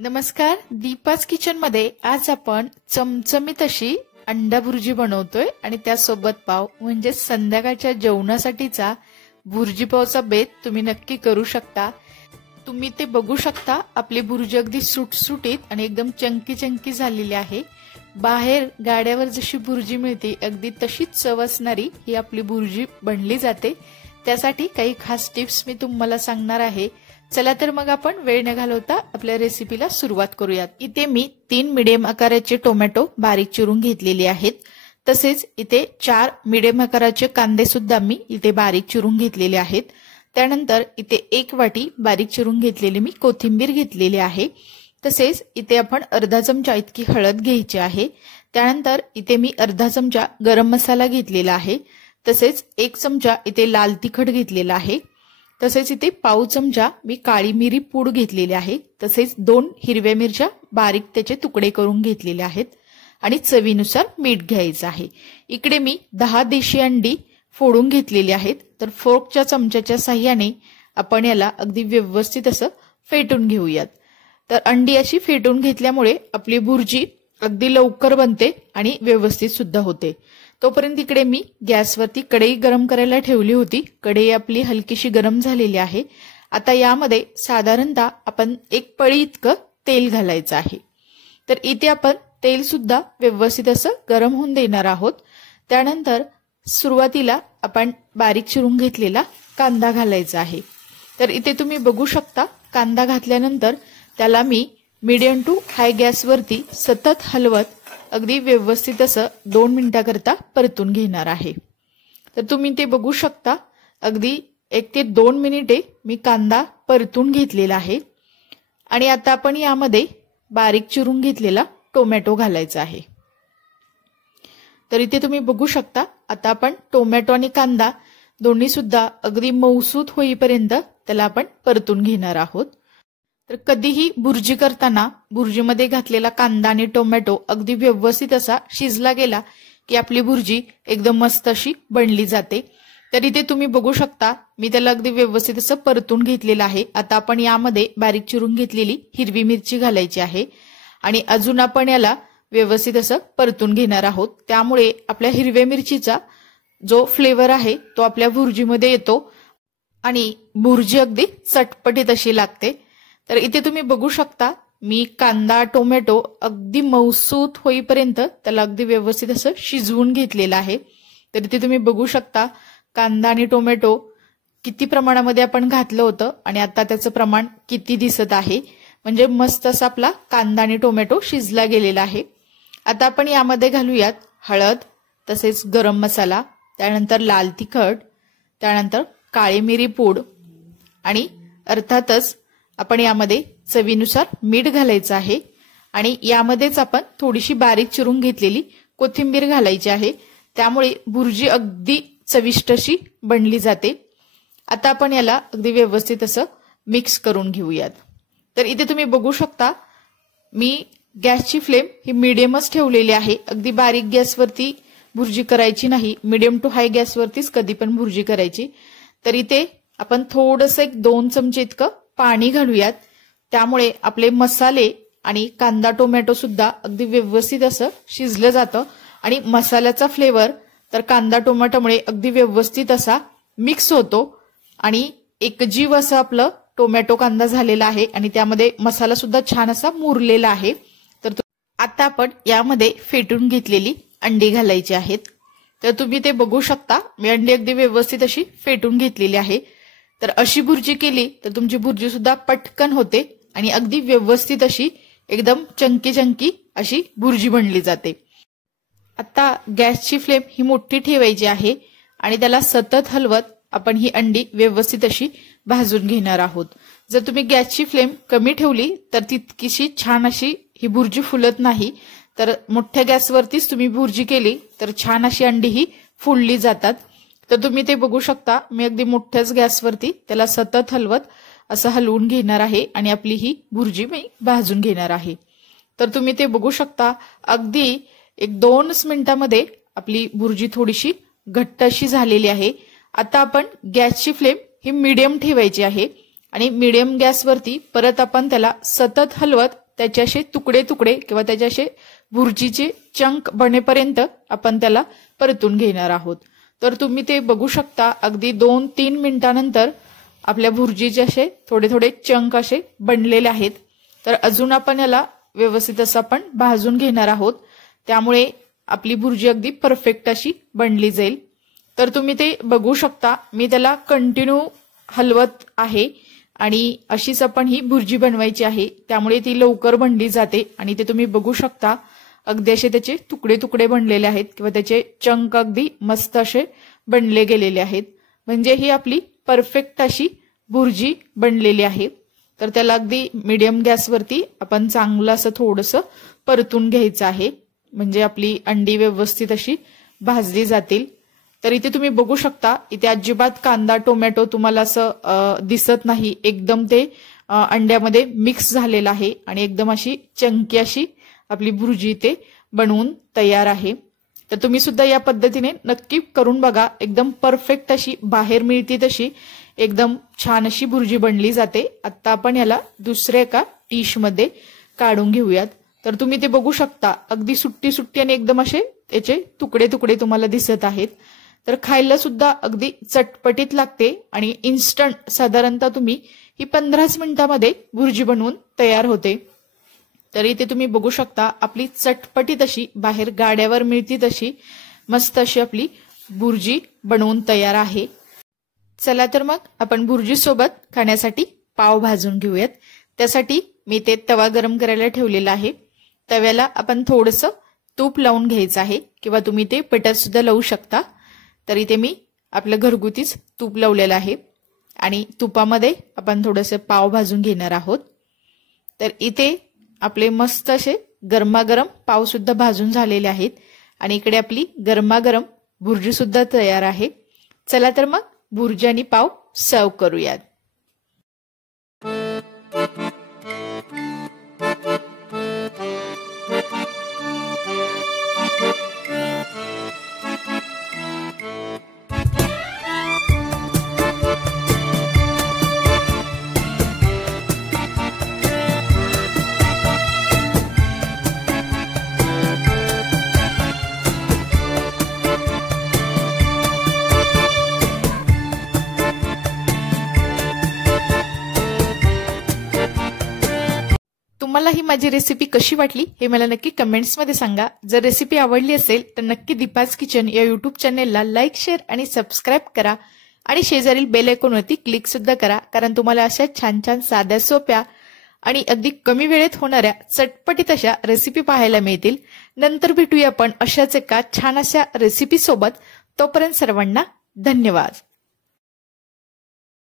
नमस्कार, दीपाच किचन मध्ये आज आपण चमचमीत अशी अंडा भुर्जी बनवतोय आणि त्यासोबत पाव म्हणजे संध्याकाळच्या जेवणासाठीचा भुर्जी पावचा बेत तुम्ही नक्की करू शकता। तुम्ही ते बघू शकता, आपली भुर्जी अगदी सुटसुटीत आणि एकदम चंकी चंकी झालेली आहे। बाहेर गाड्यावर जशी भुर्जी मिळते अगदी तशीच चव असणारी ही आपली भुर्जी बनली जाते। त्यासाठी काही खास टिप्स मी तुम्हाला सांगणार आहे। चला तर मग आपण वेळ न घालवता आपल्या रेसिपीला सुरुवात करूयात। इथे मी 3 मीडियम आकाराचे टोमॅटो बारीक चिरून घेतलेले आहेत। तसेच इथे 4 मीडियम आकाराचे कांदे सुद्धा मी इथे बारीक चिरून घेतलेले आहेत। त्यानंतर इथे 1 वाटी बारीक चिरून घेतलेली मी कोथिंबीर घेतलेली आहे। तसेच इथे आपण अर्धा चमचा इतकी हळद घ्यायची आहे। त्यानंतर इथे मी अर्धा चमचा गरम मसाला घेतलेला आहे। तसेच 1 चमचा इथे लाल तिखट घेतलेला आहे। तसेच इथे पाव चमचा मी काळी मिरी पूड घेतलेली आहे। तसेच 2 हिरव्या मिरच्या बारीक त्याचे तुकडे करून घेतलेले आहेत आणि चवीनुसार मीठ घ्यायचं आहे। इकडे मी 10 देशी अंडी फोडून घेतलेली आहेत। तर फोर्कच्या चमच्याच्या साहाय्याने आपण याला अगदी व्यवस्थित असं फेटून घेऊयात। तर अंडी अशी फेटून घेतल्यामुळे आपली भुर्जी अगदी लवकर बनते आणि व्यवस्थित सुद्धा होते। तोपर्यंत इकडे मी गॅसवरती कढई गरम करायला ठेवली होती। कढई आपली हलकीशी गरम झालेली आहे। आता यामध्ये साधारणतः आपण 1 पळी इतकं तेल घालायचं आहे। तर इथे आपण तेल सुद्धा व्यवस्थित असं गरम होऊन देणार आहोत। त्यानंतर सुरुवातीला आपण बारीक चिरून घेतलेला कांदा घालायचा आहे। तर इथे तुम्ही बघू शकता, कांदा घातल्यानंतर त्याला मी मीडियम टू हाय गॅसवरती सतत हलवत अगदी व्यवस्थित असं 2 मिनिटाकरता परतून घेणार आहे। तर तुम्ही ते बघू शकता, अगदी 1 ते 2 मिनिटे मी कांदा परतून घेतलेला आहे। आणि आता आपण यामध्ये बारीक चिरून घेतलेला टोमॅटो घालायचा आहे। तर इथे तुम्ही बघू शकता, आता आपण टोमॅटो आणि कांदा दोन्ही सुद्धा अगदी मऊसूत होईपर्यंत त्याला आपण परतून घेणार आहोत। तर कधीही भुर्जी करताना भुर्जीमध्ये घातलेला कांदा आणि टोमॅटो अगदी व्यवस्थित असा शिजला गेला की आपली भुर्जी एकदम मस्त अशी बनली जाते। तर इथे तुम्ही बघू शकता, मी त्याला अगदी व्यवस्थित असं परतून घेतलेलं आहे। आता आपण यामध्ये बारीक चिरून घेतलेली हिरवी मिरची घालायची आहे आणि अजून आपण याला व्यवस्थित असं परतून घेणार आहोत। त्यामुळे आपल्या हिरव्या मिरचीचा जो फ्लेवर आहे तो आपल्या भुर्जीमध्ये येतो आणि भुर्जी अगदी चटपटीत अशी लागते। तर इथे तुम्ही बघू शकता, मी कांदा टोमॅटो अगदी मऊसूत होईपर्यंत त्याला अगदी व्यवस्थित असं शिजवून घेतलेलं आहे। तर इथे तुम्ही बघू शकता, कांदा आणि टोमॅटो किती प्रमाणामध्ये आपण घातलं होतं आणि आता त्याचं प्रमाण किती दिसत आहे। म्हणजे मस्त असा आपला कांदा आणि टोमॅटो शिजला गेलेला आहे। आता आपण यामध्ये घालूयात हळद, तसेच गरम मसाला, त्यानंतर लाल तिखट, त्यानंतर काळी मिरी पूड आणि अर्थातच आपण यामध्ये चवीनुसार मीठ घालायचं आहे। आणि यामध्येच आपण थोडीशी बारीक चिरून घेतलेली कोथिंबीर घालायची आहे। त्यामुळे भुर्जी अगदी चविष्ट अशी बनली जाते। आता आपण याला अगदी व्यवस्थित असं मिक्स करून घेऊयात। तर इथे तुम्ही बघू शकता, मी गॅसची फ्लेम ही मीडियमच ठेवलेली आहे। अगदी बारीक गॅसवरती भुर्जी करायची नाही, मीडियम टू हाय गॅसवरतीच कधी पण भुर्जी करायची। तर इथे आपण थोडंसं 2 चमचे इतकं पाणी घालूयात। त्यामुळे आपले मसाले आणि कांदा टोमॅटो सुद्धा अगदी व्यवस्थित असं शिजलं जातं आणि मसाल्याचा फ्लेवर तर कांदा टोमॅटोमुळे अगदी व्यवस्थित असा मिक्स होतो आणि एकजीव असं आपलं टोमॅटो कांदा झालेला आहे आणि त्यामध्ये मसाला सुद्धा छान असा मुरलेला आहे। तर आता आपण यामध्ये फेटून घेतलेली अंडी घालायची आहेत। तर तुम्ही ते बघू शकता, मी अंडी अगदी व्यवस्थित अशी फेटून घेतलेली आहे। तर अशी भुर्जी केली तर तुमची भुर्जी सुद्धा पटकन होते आणि अगदी व्यवस्थित अशी एकदम चंकी चंकी अशी भुर्जी बनली जाते। आता गॅसची फ्लेम ही मोठी ठेवायची आहे आणि त्याला सतत हलवत आपण ही अंडी व्यवस्थित अशी भाजून घेणार आहोत। जर तुम्ही गॅसची फ्लेम कमी ठेवली तर तितकीशी छान अशी ही भुर्जी फुलत नाही। तर मोठ्या गॅसवरतीच तुम्ही भुर्जी केली तर छान अशी अंडी ही फुलली जातात। तर तुम्ही ते बघू शकता, मी अगदी मोठ्याच गॅसवरती त्याला सतत हलवत असं हलवून घेणार आहे आणि आपली ही भुर्जी मी भाजून घेणार आहे। तर तुम्ही ते बघू शकता, अगदी 1-2 मिनिटांमध्ये आपली भुर्जी थोडीशी घट्ट अशी झालेली आहे। आता आपण गॅसची फ्लेम ही मीडियम ठेवायची आहे आणि मीडियम गॅसवरती परत आपण त्याला सतत हलवत त्याचे असे तुकडे तुकडे किंवा त्याचे असे भुर्जीचे चंक बनेपर्यंत आपण त्याला परतून घेणार आहोत। तर तुम्ही ते बघू शकता, अगदी 2-3 मिनिटांनंतर आपल्या भुर्जीचे असे थोडे थोडे चंक असे बनलेले आहेत। तर अजून आपण याला व्यवस्थित असं आपण भाजून घेणार आहोत, त्यामुळे आपली भुर्जी अगदी परफेक्ट अशी बनली जाईल। तर तुम्ही ते बघू शकता, मी त्याला कंटिन्यू हलवत आहे आणि अशीच आपण ही भुर्जी बनवायची आहे, त्यामुळे ती लवकर बनली जाते। आणि ते तुम्ही बघू शकता, अगदी असे त्याचे तुकडे तुकडे बनलेले आहेत किंवा त्याचे चंक अगदी मस्त असे बनले गेलेले आहेत, म्हणजे ही आपली परफेक्ट अशी भुर्जी बनलेली आहे। तर त्याला अगदी मीडियम गॅसवरती आपण चांगलं असं थोडंसं परतून घ्यायचं आहे, म्हणजे आपली अंडी व्यवस्थित अशी भाजली जातील। तर इथे तुम्ही बघू शकता, इथे अजिबात कांदा टोमॅटो तुम्हाला असं दिसत नाही, एकदम ते अंड्यामध्ये मिक्स झालेलं आहे आणि एकदम अशी चंकी अशी आपली भुर्जी इथे बनवून तयार आहे। तर तुम्ही सुद्धा या पद्धतीने नक्की करून बघा, एकदम परफेक्ट अशी बाहेर मिळती तशी एकदम छान अशी भुर्जी बनली जाते। आता आपण याला दुसऱ्या एका डिशमध्ये काढून घेऊयात। तर तुम्ही ते बघू शकता, अगदी सुट्टी सुट्टी आणि एकदम असे त्याचे तुकडे तुकडे तुम्हाला दिसत आहेत। तर खायला सुद्धा अगदी चटपटीत लागते आणि इन्स्टंट साधारणतः तुम्ही ही 15 मिनिटांमध्ये भुर्जी बनवून तयार होते। तर इथे तुम्ही बघू शकता, आपली चटपटीत अशी बाहेर गाड्यावर मिळती तशी मस्त अशी आपली भुर्जी बनवून तयार आहे। चला तर मग आपण भुर्जी सोबत खाण्यासाठी पाव भाजून घेऊयात। त्यासाठी मी ते तवा गरम करायला ठेवलेला आहे। तव्याला आपण थोडंसं तूप लावून घ्यायचं आहे किंवा तुम्ही ते बटर सुद्धा लावू शकता। तर इथे मी आपलं घरगुतीच तूप लावलेलं आहे आणि तुपामध्ये आपण थोडंसं पाव भाजून घेणार आहोत। तर इथे आपले मस्त असे गरमागरम पाव सुद्धा भाजून झालेले आहेत आणि इकडे आपली गरमागरम भुर्जी सुद्धा तयार आहे। चला तर मग भुर्जी आणि पाव सर्व करूयात। तुम्हाला ही माझी रेसिपी कशी वाटली हे मला नक्की कमेंट्समध्ये सांगा। जर रेसिपी आवडली असेल तर नक्की दीपाज किचन या यूट्यूब चॅनेलला लाईक, शेअर आणि सबस्क्राईब करा आणि शेजारील बेल आयकॉनवरती क्लिक सुद्धा करा, कारण तुम्हाला अशा छान छान साध्या सोप्या आणि अगदी कमी वेळेत होणाऱ्या चटपटीत अशा रेसिपी पाहायला मिळतील। नंतर भेटूया आपण अशाच एका छान अशा रेसिपी सोबत। तोपर्यंत सर्वांना धन्यवाद।